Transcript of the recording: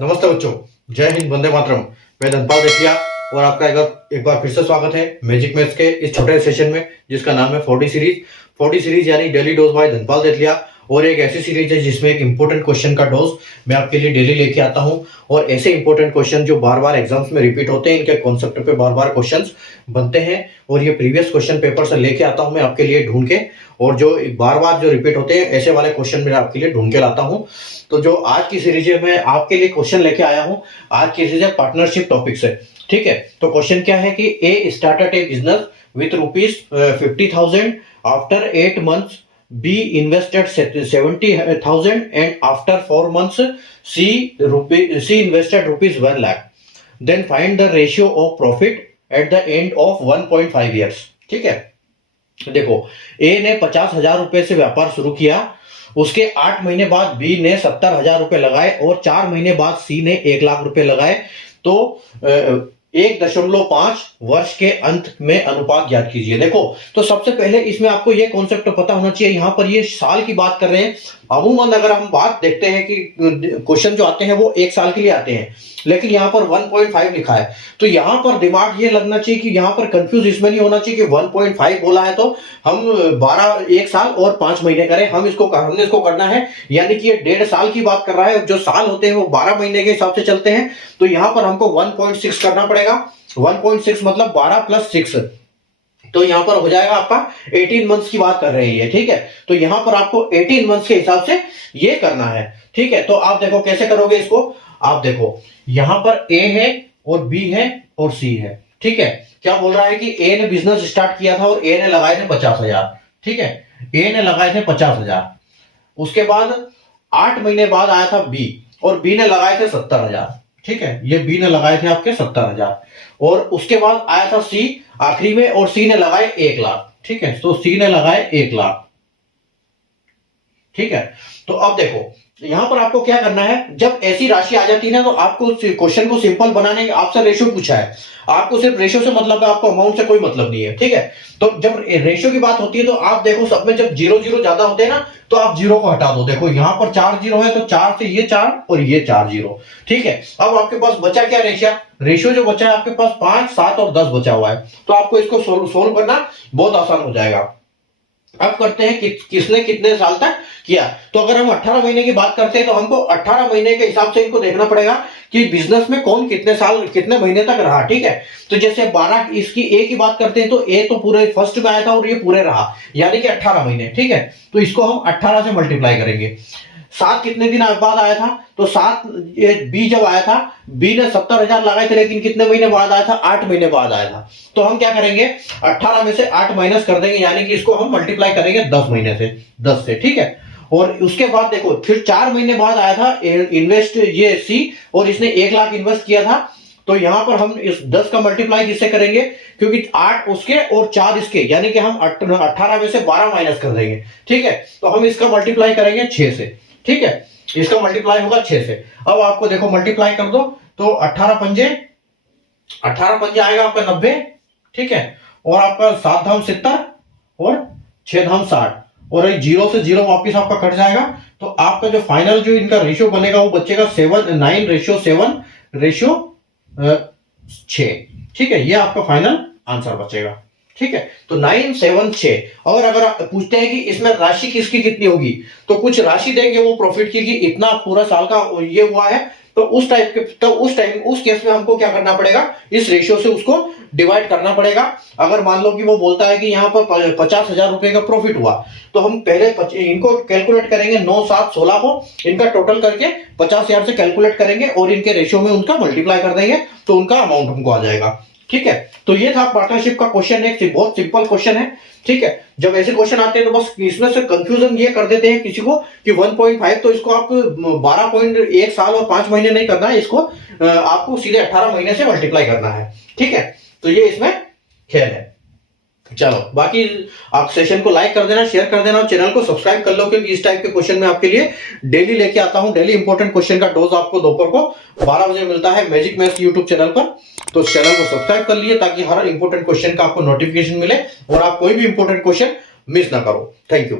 नमस्ते बच्चों, जय हिंद, वंदे मातरम। मैं धनपाल रेखिया और आपका एक बार फिर से स्वागत है मैजिक मैथ्स के इस छोटे सेशन में जिसका नाम है 40 सीरीज। 40 सीरीज यानी डेली डोज बाय धनपाल रेखिया, और एक ऐसी सीरीज है जिसमें एक इंपॉर्टेंट क्वेश्चन का डोज मैं आपके लिए डेली लेके आता हूं, और ऐसे इंपॉर्टेंट क्वेश्चन जो बार बार एग्जाम्स में रिपीट होते हैं, इनके कॉन्सेप्ट पे बार बार क्वेश्चंस बनते हैं, और ये प्रीवियस क्वेश्चन पेपर से लेके आता हूं मैं आपके लिए ढूंढ के, और जो बार बार जो रिपीट होते हैं ऐसे वाले क्वेश्चन मैं आपके लिए ढूंढ के लाता हूं। तो जो आज की सीरीज है मैं आपके लिए क्वेश्चन लेके आया हूं। आज की सीरीज है पार्टनरशिप टॉपिक से, ठीक है। तो क्वेश्चन क्या है कि A started a business with ₹50,000 after 8 months, B invested 70,000 and after 4 months C invested ₹1 lakh. Then find the ratio of profit at the end of 1.5 years. ठीक है, देखो A ने 50,000 रुपए से व्यापार शुरू किया, उसके 8 महीने बाद B ने 70,000 रुपए लगाए और 4 महीने बाद C ने 1 लाख रुपए लगाए। तो 1.5 वर्ष के अंत में अनुपात ज्ञात कीजिए। देखो, तो सबसे पहले इसमें आपको यह कॉन्सेप्ट पता होना चाहिए, यहां पर ये साल की बात कर रहे हैं। अमूमन अगर हम बात देखते हैं कि क्वेश्चन जो आते हैं वो 1 साल के लिए आते हैं, लेकिन यहां पर 1.5 लिखा है, तो यहां पर दिमाग ये लगना चाहिए कि यहां पर कंफ्यूज इसमें नहीं होना चाहिए कि 1.5 बोला है तो हम 1 साल और 5 महीने करें। हमने इसको करना है, यानी कि ये 1.5 साल की बात कर रहा है, जो साल होते हैं वो 12 महीने के हिसाब से चलते हैं। तो यहां पर हमको 1.6 करना पड़ेगा। 1.6 मतलब 12 + 6, तो यहां पर हो जाएगा आपका 18 मंथ्स की बात कर रहे हैं ये, ठीक है। तो यहां पर आपको 18 मंथ्स के हिसाब से ये करना है, ठीक है। तो आप देखो कैसे करोगे इसको। आप देखो यहां पर ए है और बी है और सी है, ठीक है। क्या बोल रहा है कि ए ने बिजनेस स्टार्ट किया था और ए ने लगाए थे 50,000, ठीक है। ए ने लगाए थे 50,000, उसके बाद 8 महीने बाद आया था बी और बी ने लगाए थे 70,000, ठीक है। ये बी ने लगाए थे आपके 70,000, और उसके बाद आया था सी आखिरी में, और सी ने लगाए 1 लाख, ठीक है। तो सी ने लगाए 1 लाख, ठीक है। तो अब देखो यहां पर आपको क्या करना है, जब ऐसी राशि आ जाती है ना, तो आपको क्वेश्चन को सिंपल बनाने के आपसे रेशियो पूछा है, आपको सिर्फ रेशियो से मतलब है, आपको अमाउंट से कोई मतलब नहीं है, ठीक है। तो जब रेशियो की बात होती है तो आप देखो सब में जब 0 ज्यादा होते हैं ना, तो आप 0 को हटा दो। देखो यहां पर 4 0 है, तो 4 से ये 4 और ये 4 0, ठीक है। अब आपके पास बचा क्या रेशियो जो बचा है आपके पास 5, 7 और 10 बचा हुआ है, तो आपको इसको सोल्व करना बहुत आसान हो जाएगा। अब करते हैं कि किसने कितने साल तक किया। तो अगर हम 18 महीने की बात करते हैं तो हमको 18 महीने के हिसाब से इनको देखना पड़ेगा कि बिजनेस में कौन कितने साल कितने महीने तक रहा, ठीक है। तो जैसे 12 इसकी ए की बात करते हैं तो ए तो पूरे फर्स्ट में आया था और ये पूरे रहा, यानी कि 18 महीने, ठीक है। तो इसको हम 18 से मल्टीप्लाई करेंगे। 7 कितने दिन बाद आया था, तो 7 बी जब आया था, बी ने 70,000 लगाए थे, लेकिन कितने महीने बाद आया था, 8 महीने बाद आया था। तो हम क्या करेंगे, 18 में से 8 माइनस कर देंगे, यानी कि इसको हम मल्टीप्लाई करेंगे 10 महीने से, 10 से, ठीक है। और उसके बाद देखो फिर 4 महीने बाद आया था इन्वेस्ट ये सी, और इसने 1 लाख इन्वेस्ट किया था। तो यहां पर हम इस 10 का मल्टीप्लाई किससे करेंगे, क्योंकि 8 उसके और 4 इसके, यानी कि हम 18 में से 12 माइनस कर देंगे, ठीक है। तो हम इसका मल्टीप्लाई करेंगे 6 से, ठीक है। इसका मल्टीप्लाई होगा 6 से। अब आपको देखो मल्टीप्लाई कर दो, तो 18 पंजे आएगा आपका 90, ठीक है। और आपका 7 धाम 70 और 6 धाम 60, और 0 से 0 वापिस आपका कट जाएगा। तो आपका जो फाइनल जो इनका रेशियो बनेगा वो बचेगा 9:7:6, ठीक है। ये आपका फाइनल आंसर बचेगा, ठीक है। तो 9, 7, 6। और अगर पूछते हैं कि इसमें राशि किसकी कितनी होगी, तो कुछ राशि देंगे वो प्रॉफिट की कि इतना पूरा साल का ये हुआ है, तो उस केस में हमको क्या करना पड़ेगा, इस रेशियो से उसको डिवाइड करना पड़ेगा। अगर मान लो कि वो बोलता है कि यहाँ पर 50,000 रुपए का प्रॉफिट हुआ, तो हम पहले इनको कैलकुलेट करेंगे, 9, 7, 16 को इनका टोटल करके 50,000 से कैलकुलेट करेंगे और इनके रेशियो में उनका मल्टीप्लाई कर देंगे, तो उनका अमाउंट हमको आ जाएगा, ठीक है। तो ये था पार्टनरशिप का क्वेश्चन, एक बहुत सिंपल क्वेश्चन है, ठीक है। जब ऐसे क्वेश्चन आते हैं तो बस इसमें से कंफ्यूजन ये कर देते हैं किसी को कि 1.5, तो इसको आप 12.1 साल और 5 महीने नहीं करना है, इसको आपको सीधे 18 महीने से मल्टीप्लाई करना है, ठीक है। तो ये इसमें खेल है। चलो, बाकी आप सेशन को लाइक कर देना, शेयर कर देना और चैनल को सब्सक्राइब कर लो, क्योंकि इस टाइप के क्वेश्चन मैं आपके लिए डेली लेके आता हूं। डेली इंपॉर्टेंट क्वेश्चन का डोज आपको दोपहर को 12 बजे मिलता है मैजिक मैथ्स यूट्यूब चैनल पर। तो चैनल को सब्सक्राइब कर लिए ताकि हर इंपॉर्टेंट क्वेश्चन का आपको नोटिफिकेशन मिले और आप कोई भी इंपॉर्टेंट क्वेश्चन मिस ना करो। Thank you.